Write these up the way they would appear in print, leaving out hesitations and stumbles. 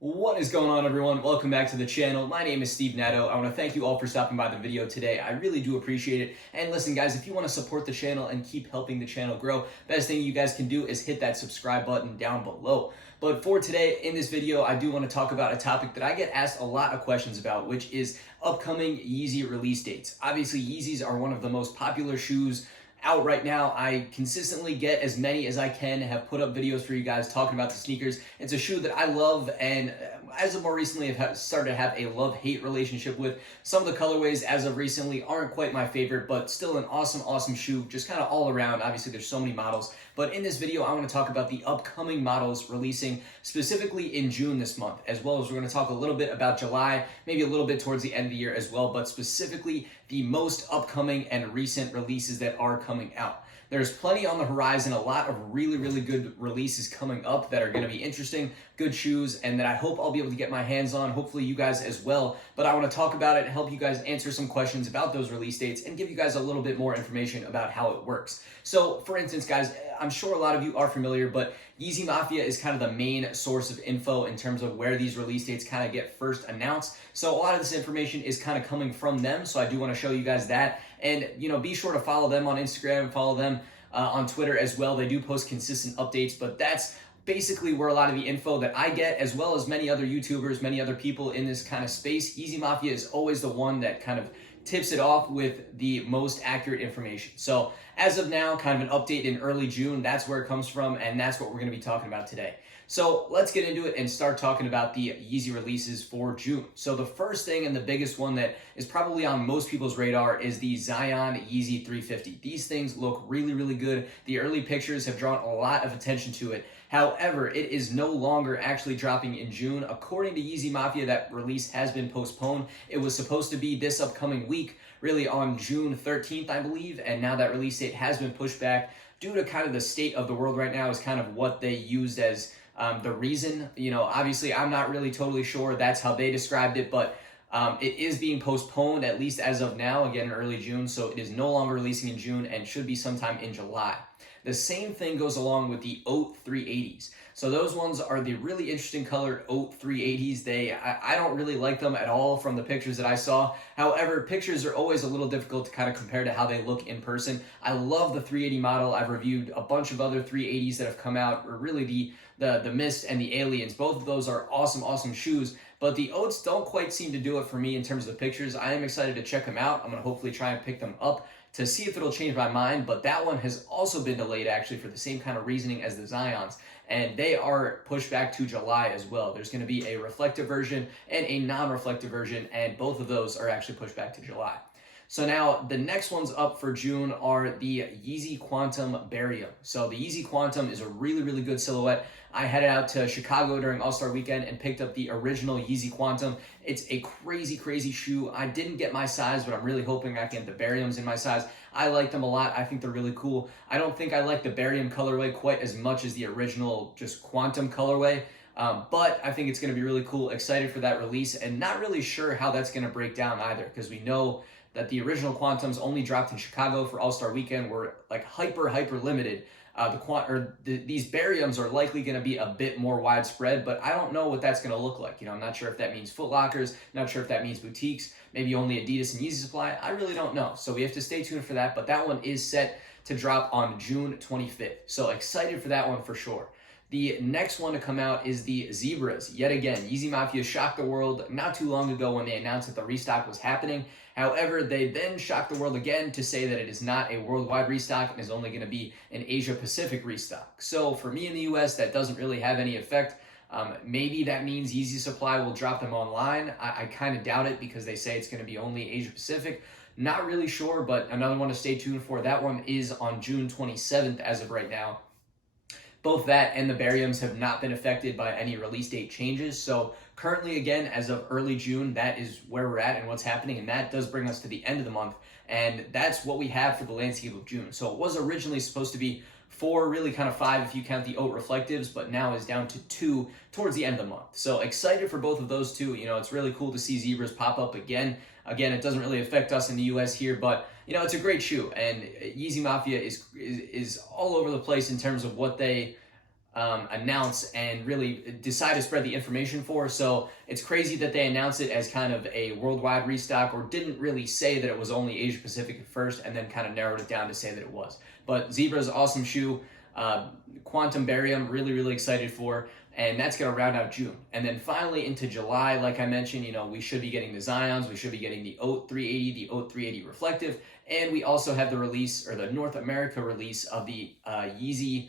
What is going on, everyone? Welcome back to the channel. My name is Steve Netto. I want to thank you all for stopping by the video today. I really do appreciate it. And listen, guys, if you want to support the channel and keep helping the channel grow, best thing you guys can do is hit that subscribe button down below. But for today, in this video, I do want to talk about a topic that I get asked a lot of questions about, which is upcoming Yeezy release dates. Obviously, Yeezys are one of the most popular shoes out right now. I consistently get as many as I can, have put up videos for you guys talking about the sneakers. It's a shoe that I love, and as of more recently have started to have a love-hate relationship with. Some of the colorways as of recently aren't quite my favorite, but still an awesome shoe, just kind of all around. Obviously there's so many models, but in this video I want to talk about the upcoming models releasing specifically in June this month, as well as we're going to talk a little bit about July, maybe a little bit towards the end of the year as well, but specifically the most upcoming and recent releases that are coming out. There's plenty on the horizon, a lot of really good releases coming up that are going to be interesting, good shoes, and that I hope I'll be able to get my hands on, hopefully you guys as well. But I want to talk about it, help you guys answer some questions about those release dates, and give you guys a little bit more information about how it works. So, for instance, guys, I'm sure a lot of you are familiar, but EZMafia is kind of the main source of info in terms of where these release dates kind of get first announced. So a lot of this information is kind of coming from them, so I do want to show you guys that. And, be sure to follow them on Instagram, follow them on Twitter as well. They do post consistent updates, but that's basically where a lot of the info that I get, as well as many other YouTubers, many other people in this kind of space. EZMafia is always the one that kind of tips it off with the most accurate information. So as of now, kind of an update in early June, that's where it comes from, and that's what we're going to be talking about today. So let's get into it and start talking about the Yeezy releases for June. So the first thing and the biggest one that is probably on most people's radar is the Zyon Yeezy 350. These things look really good. The early pictures have drawn a lot of attention to it. However, it is no longer actually dropping in June. According to EZMafia, that release has been postponed. It was supposed to be this upcoming week, really on June 13th, I believe, and now that release date has been pushed back due to kind of the state of the world right now is kind of what they used as the reason. Obviously I'm not really totally sure. That's how they described it, but it is being postponed, at least as of now, again in early June, so it is no longer releasing in June and should be sometime in July. The same thing goes along with the Oat 380s. So those ones are the really interesting colored Oat 380s. I don't really like them at all from the pictures that I saw. However, pictures are always a little difficult to kind of compare to how they look in person. I love the 380 model. I've reviewed a bunch of other 380s that have come out, or really the Mist and the Aliens. Both of those are awesome shoes, but the Oats don't quite seem to do it for me in terms of the pictures. I am excited to check them out. I'm going to hopefully try and pick them up to see if it'll change my mind, but that one has also been delayed actually for the same kind of reasoning as the Zyons, and they are pushed back to July as well. There's going to be a reflective version and a non-reflective version, and both of those are actually pushed back to July. So now the next ones up for June are the Yeezy Qunatum Barium. So the Yeezy Qunatum is a really good silhouette. I headed out to Chicago during All-Star Weekend and picked up the original Yeezy Qunatum. It's a crazy shoe. I didn't get my size, but I'm really hoping I can get the Bariums in my size. I like them a lot. I think they're really cool. I don't think I like the Barium colorway quite as much as the original just Quantum colorway. But I think it's going to be really cool. Excited for that release, and not really sure how that's going to break down either, because we know that the original Quantums only dropped in Chicago for All-Star Weekend, were like hyper limited. These Bariums are likely going to be a bit more widespread, but I don't know what that's going to look like. I'm not sure if that means Foot Lockers, not sure if that means boutiques, maybe only Adidas and Yeezy Supply. I really don't know. So we have to stay tuned for that, but that one is set to drop on June 25th. So excited for that one for sure. The next one to come out is the Zebras. Yet again, EZMafia shocked the world not too long ago when they announced that the restock was happening. However, they then shocked the world again to say that it is not a worldwide restock and is only going to be an Asia-Pacific restock. So for me in the US, that doesn't really have any effect. Maybe that means Yeezy Supply will drop them online. I kind of doubt it, because they say it's going to be only Asia-Pacific. Not really sure, but another one to stay tuned for. That one is on June 27th as of right now. Both that and the Bariums have not been affected by any release date changes. So currently, again, as of early June, that is where we're at and what's happening. And that does bring us to the end of the month. And that's what we have for the landscape of June. So it was originally supposed to be 4, really kind of 5 if you count the Oat Reflectives, but now is down to 2 towards the end of the month. So excited for both of those two. It's really cool to see Zebras pop up again. Again, it doesn't really affect us in the US here, but it's a great shoe, and EZMafia is all over the place in terms of what they announce and really decide to spread the information for. So it's crazy that they announced it as kind of a worldwide restock, or didn't really say that it was only Asia Pacific at first, and then kind of narrowed it down to say that it was. But Zebra's awesome shoe. Qunatum Barium, really excited for, and that's going to round out June. And then finally into July, like I mentioned, we should be getting the Zyons, we should be getting the OAT 380, the OAT 380 Reflective, and we also have the release, or the North America release of the Yeezy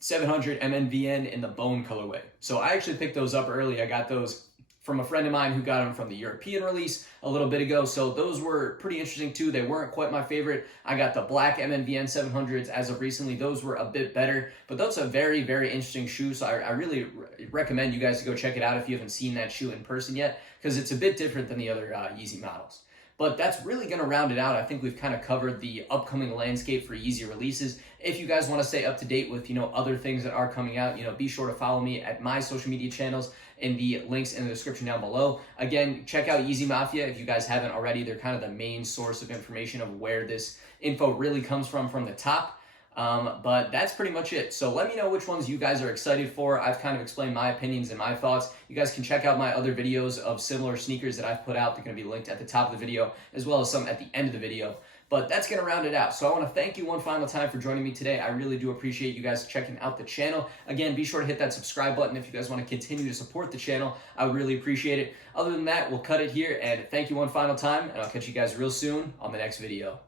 700 MNVN in the bone colorway. So I actually picked those up early. I got those from a friend of mine who got them from the European release a little bit ago. So those were pretty interesting too. They weren't quite my favorite. I got the black MNVN 700s as of recently. Those were a bit better, but that's a very interesting shoe. So I really recommend you guys to go check it out if you haven't seen that shoe in person yet, because it's a bit different than the other Yeezy models. But that's really going to round it out. I think we've kind of covered the upcoming landscape for Yeezy releases. If you guys want to stay up to date with, other things that are coming out, be sure to follow me at my social media channels in the links in the description down below. Again, check out EZMafia if you guys haven't already. They're kind of the main source of information of where this info really comes from the top. But that's pretty much it. So let me know which ones you guys are excited for. I've kind of explained my opinions and my thoughts. You guys can check out my other videos of similar sneakers that I've put out. They're going to be linked at the top of the video, as well as some at the end of the video. But that's going to round it out. So I want to thank you one final time for joining me today. I really do appreciate you guys checking out the channel. Again, be sure to hit that subscribe button if you guys want to continue to support the channel. I would really appreciate it. Other than that, we'll cut it here, and thank you one final time, and I'll catch you guys real soon on the next video.